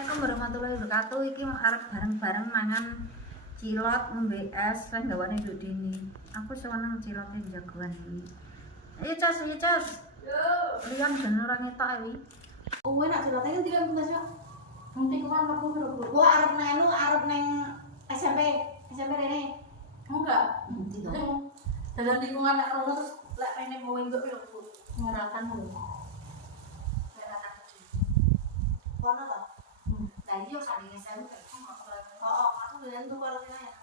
Assalamualaikum warahmatullahi wabarakatuh. Iki arep bareng-bareng mangan cilok ngombe es lan gawane Nduk Dini. Aku seneng ciloke jagoan iki. Ayo Cas, ayo Cas. Yo. Liyan ben ora ngetok iki. Oh, enak ciloke kan tidak punya sih. Nanti kuwi aku lho. Gua arep neng SMP rene. Enggak. Tidak. Dalam lingkungan anak rono terus lek rene mau entuk piro Bu? Ngeratan lho. Ngeratan gede. Kono ta? Lah iya sanding SMP. Aku doyan tuh kalau tidak ya.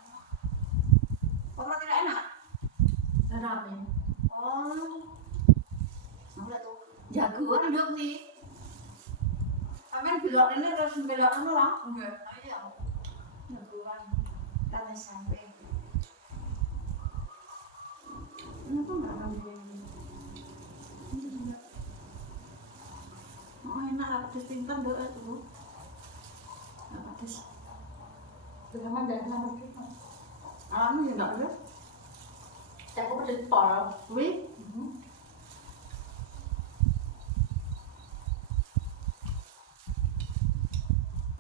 Kalau tidak enak. Rame. Oh. Sampai tuh jagoan dong nih. Amen belok ini terus belok anu lah. Enggak. Iya. Jagoan. Kata SMP. Kenapa enggak rame ini? Oh enak lah pedes pintar doa tuh. Enggak pedes. Bagaimana enggak kenapa kita? Alamnya enggak pedes. Aku pedes pol. Wih.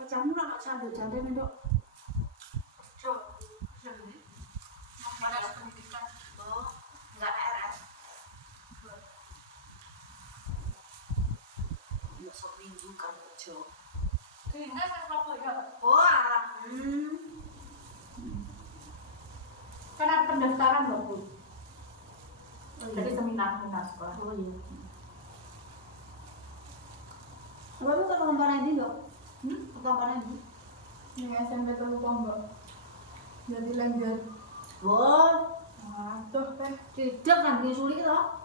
Kamu nak sambut jande mendok. Cok. Sendiri. Mana pendidikan? Oh, enggak RS. Ya sok minggu kan cok. Kayaknya saya apa ya? Oh, alah. Kan ada pendaftaran loh, Bu. Jadi seminar sekolah. Oh iya. Kamu kan pengembangan ini dok? Pengembangan ini? Yang SMP Teluk Pombo. Jadi lanjut. Oh, tuh teh. Tidak kan disulit loh.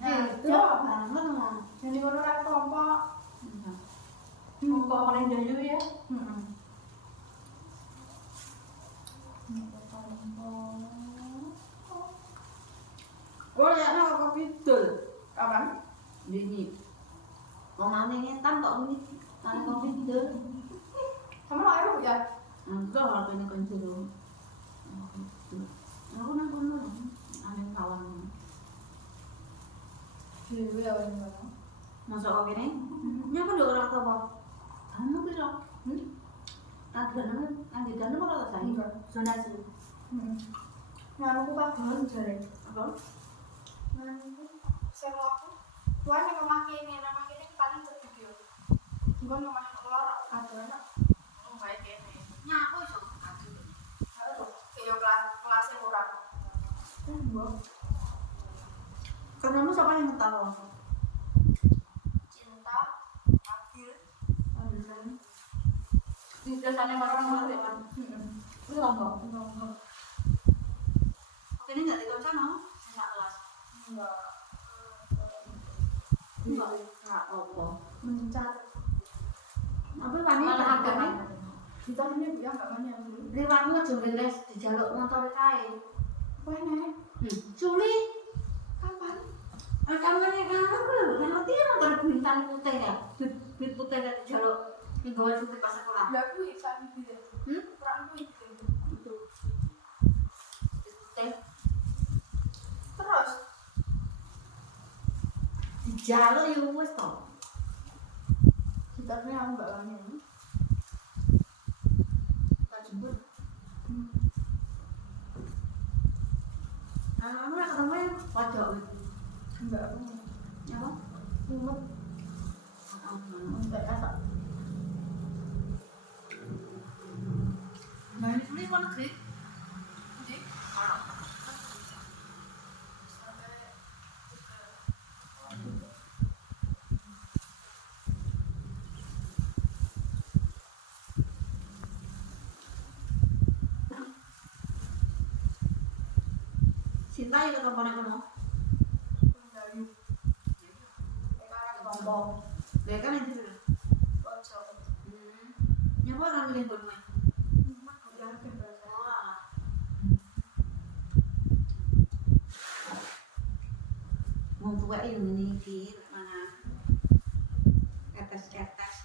Tidak banget lah. Jadi kalau orang kelompok. Kelompok paling jauh ya. Oh ya, nak kopi dul. Kapan? Dini. Ngomongnya ngetan kok ini. Nak kopi dul. Kamu nak air ya? Enggak, kalau ini kan jeruk. Aku nak kono. Ane kawan. Dewe ya wene kono. Masuk kok kene? Nyapa nduk ora apa? Kamu piro? Andi dana ora ta saiki? Zonasi. Nah, aku pagon jare. Apa? Sewa aku, tuan yang rumah kini paling cedek yo. Gue rumah lor ada anak, baik kene. Nyapu iso adu. Kayak kelasnya kurang. Kamu siapa yang tahu? Cinta, adil. Di dasarnya marah-marah kan? Itu enggak. Oke, ini enggak dikocok no? Enggak kelas. Enggak apa? mencar. Apa kami Malah ada kan? nih? Kita ini bu ya nggak banyak bu. Riwanmu aja beres dijaluk motor kae. Apa ini? Suli. Kapan? Kamu ini kan ngerti kan ada bintang putih ya? Bit putih kan dijaluk nggawa cuti pas sekolah. Lah aku bisa gitu. Kurang aku itu. Itu. Bit putih. Terus Dijaluk ya wis to. kita ini aku nggak banyak. Tak jemput. Kamu nak ketemu yang pojok itu. Enggak aku. Apa? Mumet. Enggak kasar. Nah, ini Suli luar negeri. Jadi Sinta yang ketemu nek kono. Pendayu. Karena kelompok. Dia kan itu sudah. Pojok. Nyapa kan milih kono. Udah bebas. Mau tuwek ini di mana? Ketes-ketes.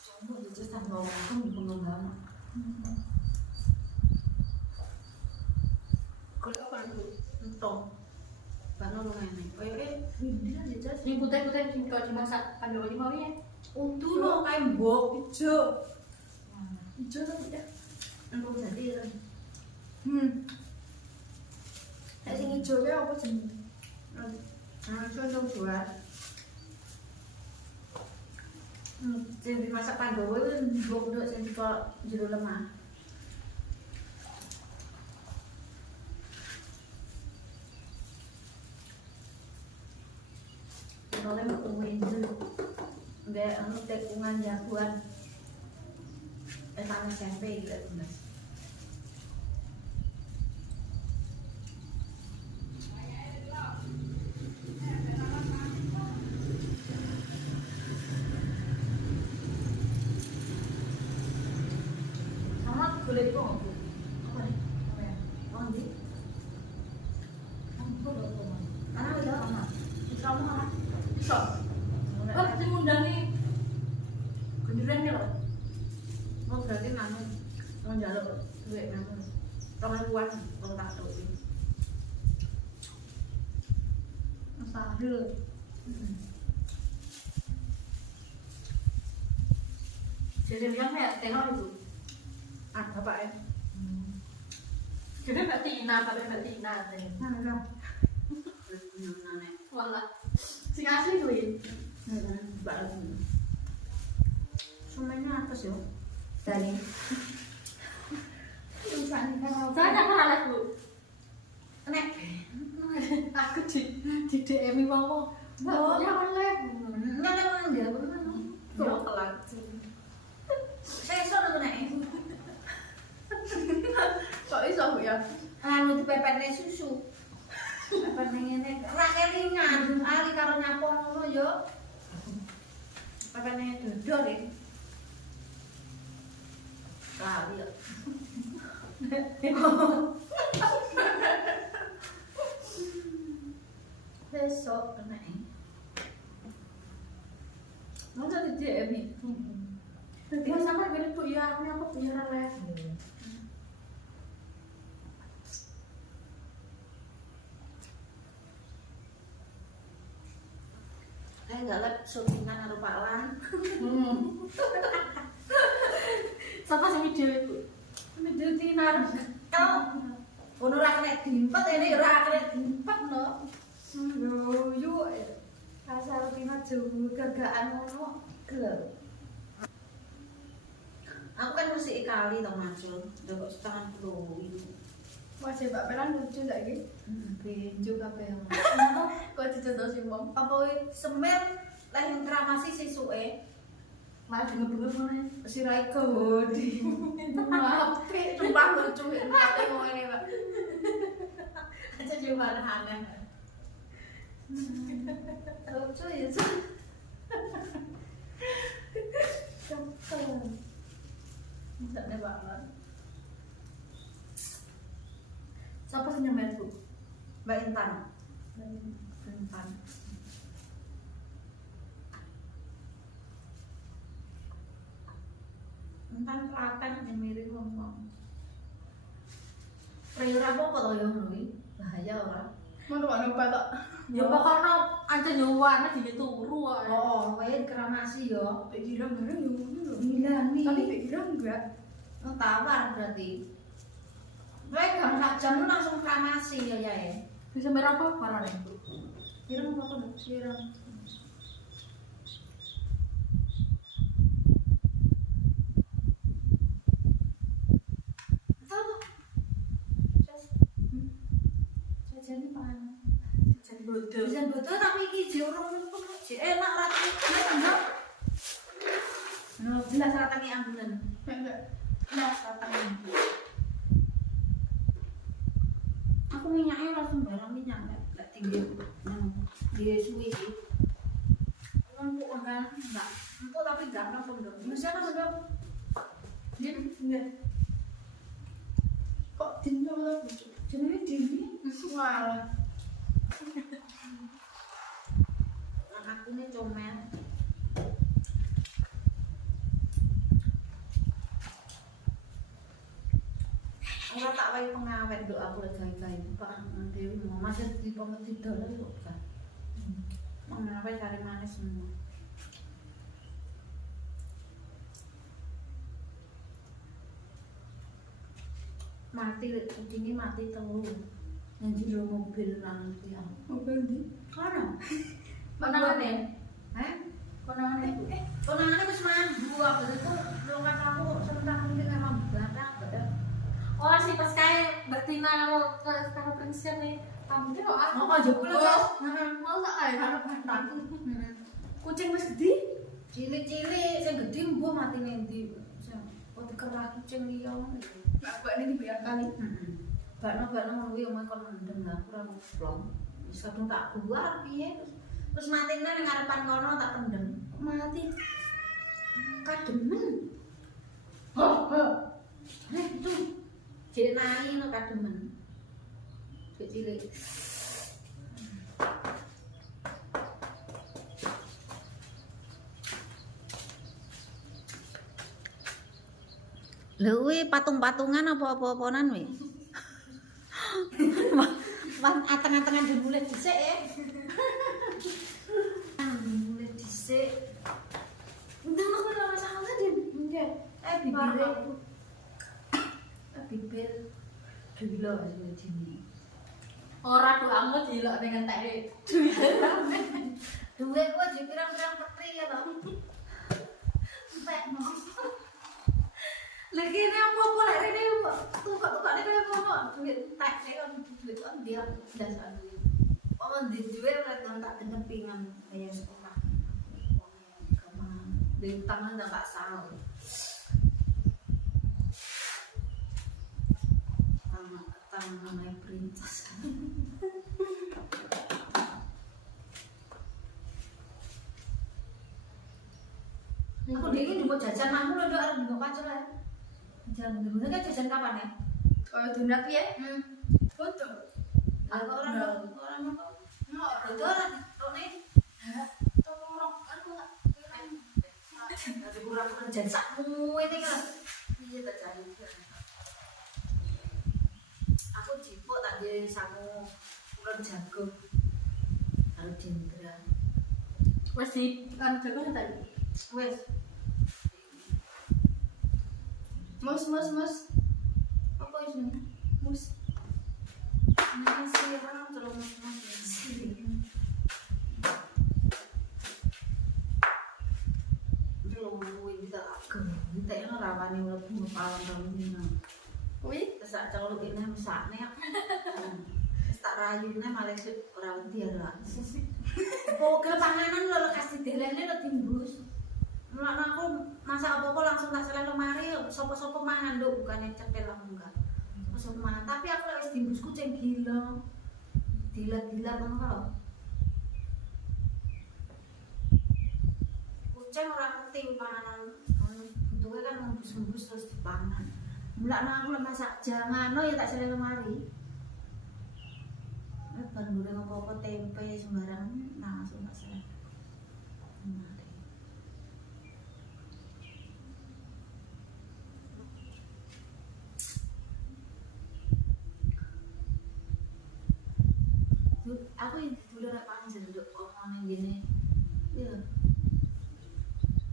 Coba itu sambil ngomong di pengembangan. Kalau apa itu? Entong. Baru lumayan. Koyoke windiran ya Jas. Sing putih-putih sing kok dimasak Pandawa iki mau ya. Untu lho kae mbok ijo. Ijo to ya. Engko jadi. Nek sing ijo ki apa jenenge? Condong jual. Sing dimasak Pandawa itu mbok nduk sing dikok jero lemah. Oleh mbok itu. Nggak anu tekungan jagoan. Sana SMP gitu Mas. Sama gula itu apa? Apa nih? Apa ya? Oh, nanti. Kamu kok udah ngomong? Karena udah lama. Kamu kan? Iso. Oh, sing ngundangi genderan ya lho. Oh, berarti nanu mau njaluk duit nanu. Roman kuat wong tak tuh. Mustahil. Jadi yang kayak tengok itu. Ah, bapak ya. Jadi Mbak Tina, Mbak Tina. Mana dong? Nane. Walah. Sing asli kuwi. Bapak. Semuanya atas yo. Dari Saya kan anak Bu. nek Aku di DM mau. Mbak, ya kan lek. nggak dia benar. Yo kelar. Saya sono nek. Kok iso Bu ya? Anu dipepetne susu. Pepet ngene, ora kelingan. Ali karo nyapo ngono yo. Pepetne dodol iki. Lali yo. Besok kena Masa di DM nih. Dia sama gini Bu ya, ini aku punya les. Saya nggak lihat syutingan karo Pak Lan. Siapa sih video itu? Video tinar. Kau ono ra kena dimpet ini ora kena dimpet no. Yo Kasar tina jauh gagaan ngono gelem. Aku kan mesti kali to macul, ndok setengah kilo itu. wajah Mbak Pelan lucu ndak iki? Benjo kabeh. Kok dicontoh wong. Apa semen leh ngramasi sesuke Malah denger-denger mana? sirai godi. Maaf, Sumpah lucu nek ngene, Pak. Aja coba aneh. Lucu ya, Cuk. Tidak ada banget. Siapa sih nyampe Bu? Mbak Intan. Intan. Intan Klaten yang mirip ngomong. Priyor apa to yo kuwi? Bahaya ora? Mana tok. Ya pokoknya aja nyawana di turu ae. Oh, wae kramasi yo. Pikir bareng yo ngono lho. Milani. Tapi pikir enggak. Oh, tawar berarti. Wae gak jam langsung kramasi yo ya. Bisa berapa parah nih Bu? Kirang apa lho? Kirang. Jadi pan. Jadi bodoh. Bisa betul tapi iki jek urung enak ra enak. No, jelas ratangi ambulan. Enggak. Jelas ratangi. Aku minyaknya langsung barang minyak enggak tinggi. Dia suwi iki. Empuk kan enggak. Empuk tapi enggak nang pondok. Mesti ana pondok. Dia enggak. Kok dinyo lho lucu. Jenenge Dini. Walah. Aku nih comel. Ora tak wae pengawet nduk aku lek gawe-gawe Pak Dewi mau masih di pemeti dolan kok. Apa cari manis semua. Mati kucingnya mati telu. Yang jero mobil nang ya. Mobil ndi? Kono. Konangane. Hah? Konangane Bu. Konangannya wis mambu aku itu longkat aku sebentar mungkin memang badak. Oh sih pas kayak Mbak Tina kalau prinsip nih kamu tuh aku Oh, aja pula, Cos. mau tak aja harap bantan Kucing wis gede. Cilik-cilik sing gedhe mbuh mati ngendi. Kok dikerah kucing liya ngono. Mbak ini dibayar kali. Bakno ngono kuwi omah kon mendem lah ora plong. Wis kadung tak keluar piye terus matine nang ngarepan kono tak pendem. Mati. Kademen. Itu. Jek nai no kademen. Jek cilik. Lho kuwi patung-patungan apa-apa-apanan kuwi? Ateng-atengan dimulai dhisik ya. Dimulai dhisik. Ndang kok ora masalah tadi. Nggih. Bibire. Bibir gila asline dini. orang tuh kamu dilok dengan tadi Duwe kok pirang-pirang petri ya to. Entek no. Lagi ini apa lek rene tukak-tukak nek kaya ngono duit tek kan duit kan dia dasar duit. Oh di duit rek tak kenepingan kaya sekolah. Di tangan tak salah. Tangan naik princess. Aku dingin juga jajan namu loh doa di bawah pacar ya. Jajan bener kan jajan kapan ya? Oh, donat ya? Foto. Aku orang apa? Itu orang nih. Tolong aku enggak. Nanti kurang jajan sakmu ini kan. Iya tak cari. Aku jipuk tak jadi samu ular jagung. Harus jendera. masih kan jagung tadi Wes. Mus. Apa itu? Mus. Ini sih orang terlalu sih. Belum kuwi bisa agem. Kita yang rawane mlebu palang kamu Kuwi terus tak celuk ini mesakne. Terus tak rayune malah ora wedi ya. Pokoknya panganan lo lekas didelene lo timbus. Mulane aku masak apa-apa langsung tak selen lemari, sopo-sopo mangan nduk bukannya cekel lah enggak. Sopo mangan, tapi aku wis timbus kucing gila. Dilat-dilat ngono kok. Kucing ora ngerti panganan. Butuhe kan ngembus-ngembus terus dipangan. Mulane aku lek masak jangano ya tak selen lemari. Baru goreng apa-apa tempe sembarang langsung tak selen. Aku yang dulu rak panjer nduk omong ning ngene. Iya.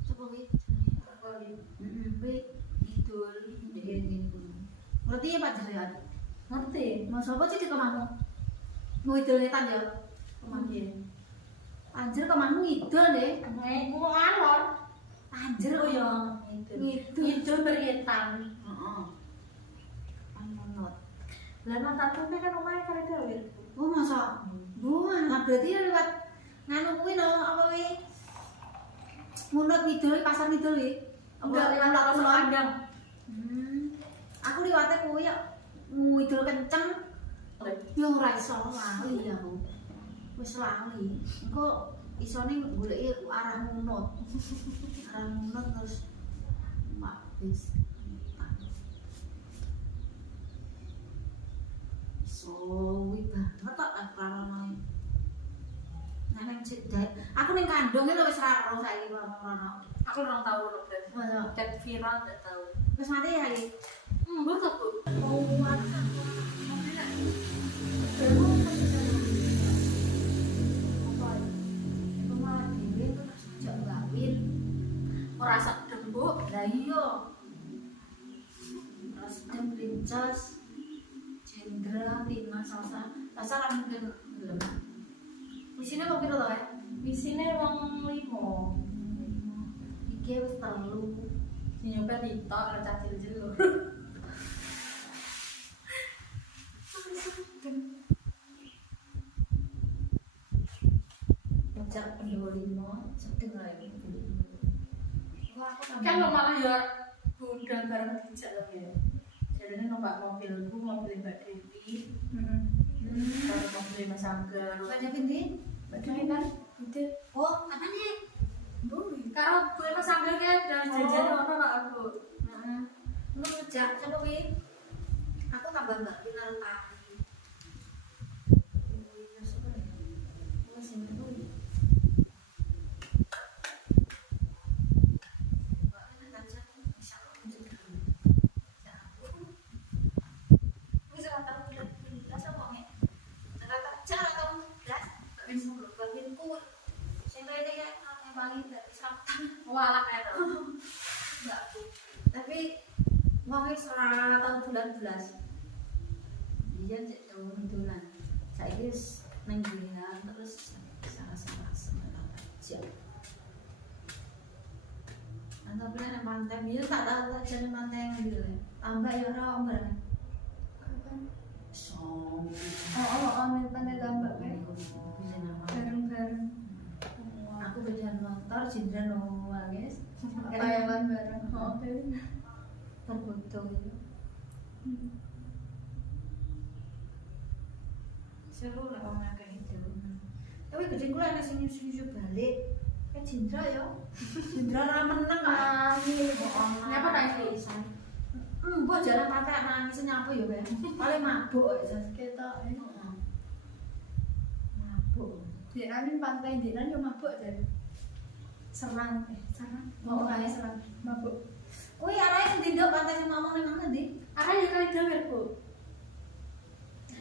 Coba kuwi jenenge apa iki? Kuwi idul ngene kuwi. Ngerti ya panjer ya? ngerti Mau sapa sih di kemahmu? Mau idul netan ya? Kemahmu. Panjer kemahmu idul deh. mau ngalor Panjer oh kok ya Ngidul. itu berhitam Heeh. Panonot. lah mataku kan rumahnya kali dawir Oh masa? Wah, berarti lewat nganu kuwi no apa kuwi? Munut ngidul pasar ngidul kuwi. enggak lewat langsung padang Aku liwate kuwi ya ngidul kenceng. Ya ora iso lali aku. Wis lali. Engko isone goleki arah munut. Arah munut terus mak wis. Suwi banget kok karane. Nang cedek. Aku ning kandunge lho wis ra ro saiki ngono. aku orang tahu loh berarti Masa dan viral nggak tahu wis mati ya iki. betul tuh Oh, mana? Apa? Isine wong piro to, Isine wong 5. Iki wis 3. Sing nyopet ditok recah jil-jil. Pecah pendolo 5, sedeng lah iki. Wah, aku kan lo malah ya budal bareng dijak lho ya. Jadinya numpak mobilku, mobil Mbak Dewi. Kalau mobil Mas Angga. Mbak Dewi ndi? Mbak Dewi kan itu. Oh, apane? Karo gue Mas Angga kan dan jajan ono nek aku. Heeh. Lu ngejak sapa kuwi? Aku tambah Mbak Pinar tadi. Iya, sapa ya? Wes sing kuwi. Mbak Pinar kan bisa wis ora tau jelas apa nek. Rata cara tau jelas. Wis ku sing rene ya wangi dari sampan. Walak ae to. Enggak, Bu. Tapi wonge ora tau bulan-bulan. Iya cek dolan. Saiki wis nang Gilian terus salah-salah aja. Antara bulan nang pantai, biar tak tahu tak jane pantai nang Gilian. Tambah ya ora omber. Song. Ning pantai tambak kae. Bareng-bareng. Aku bejan motor, Jindra nangis. Kayawan bareng. Terbutuh itu. Seru lah orang kayak gitu. Tapi gede kula ana sing nyusu balik. Jindra ya. Jindra ra meneng nangis. Ngapa nangis? Mbok jalan pantai nangis nyapa ya kae. Paling mabuk ya Ketok. mabuk. Dianin pantai dinan yo mabuk jan. Serang. Mau kae serang. Mabuk. Kuwi arane ndi nduk pantai sing ngomong nang ndi? Arek ya kali dhewe, Bu.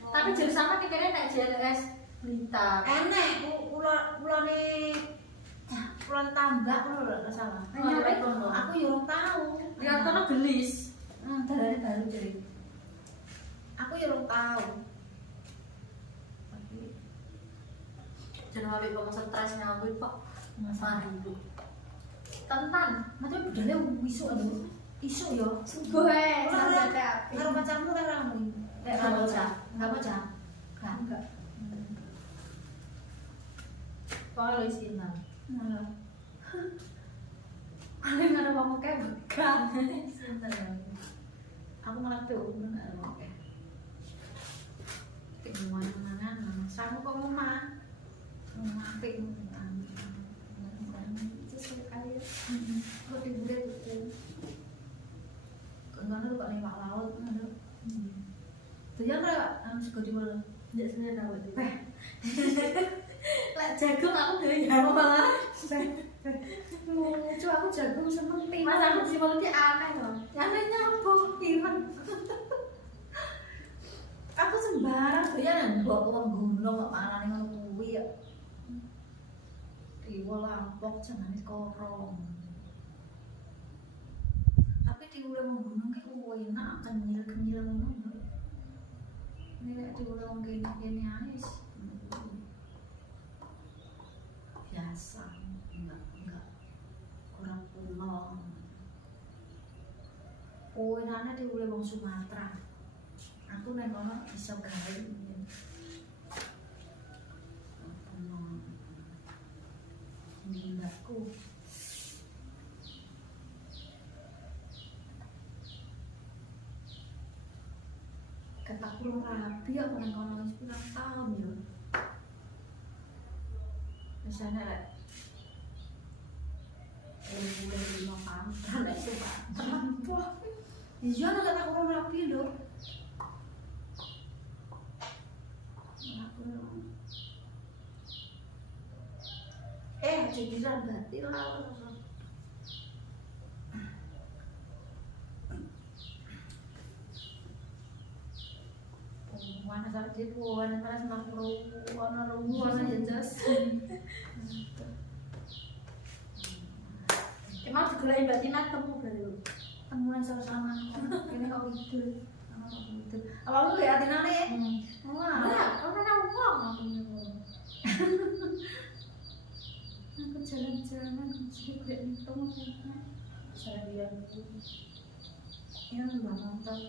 Tapi jero sama tikene nek JLS Blitar. Enek ulane pulau tambak ngono lho nek salah. Nyampe kono. Aku yo ora tahu. Lihat kono gelis. Dalane baru jadi. Aku yo ora tahu. Tapi Jangan sampai bawa stres nyambut Pak. Mari Bu. Tentan. macam budale isu aduh. Isu yo. Gue Ora sampe api. karo pacarmu ora ramu. Lek ra bocah. Enggak bocah. Enggak. Pokoke lo isinan. Malah. Ada nggak ada mau kayak bekan. Aku malah tuh enggak ada oke. Kemuan mangan sama kok mama. Apik Sesekali. lebih bulat itu. Karena lu ning Pak Laut ngono. Doyan ra sego diwel. Ndak seneng awak dhewe. Eh, Lek jagung aku doyan malah. Lucu aku jagung seneng tim. Mas aku sih malah ki aneh loh. aneh nyambung ireng. Aku sembarang doyan mbok wong gunung kok manane ngono kuwi ya. Diwel lampok jenenge korong. Tapi diwel wong gunung ki enak kenyil-kenyil ngono. Nek diwel wong kene ae biasa, enggak kurang kuno. Oh, enaknya diwel wong Sumatera. Aku nek kono bisa gawe mbakku. Kataku rabi aku nang kono wis pirang tahun ya. Biasanya lek mulai 5 tahun sampai Sumatera. Iya nek kataku rabi lho. Jadi berarti lah. Mana sakit puan, mana senang ruang aja jas. Emang digoleki Mbak Tina temu berarti. Temuan sama-sama. Ini kau itu, itu. Awalnya lihat Tina nih. Wah, Lah, kok ana wong. Sih kayak gitu maksudnya. Saya bilang itu Ya mbak nonton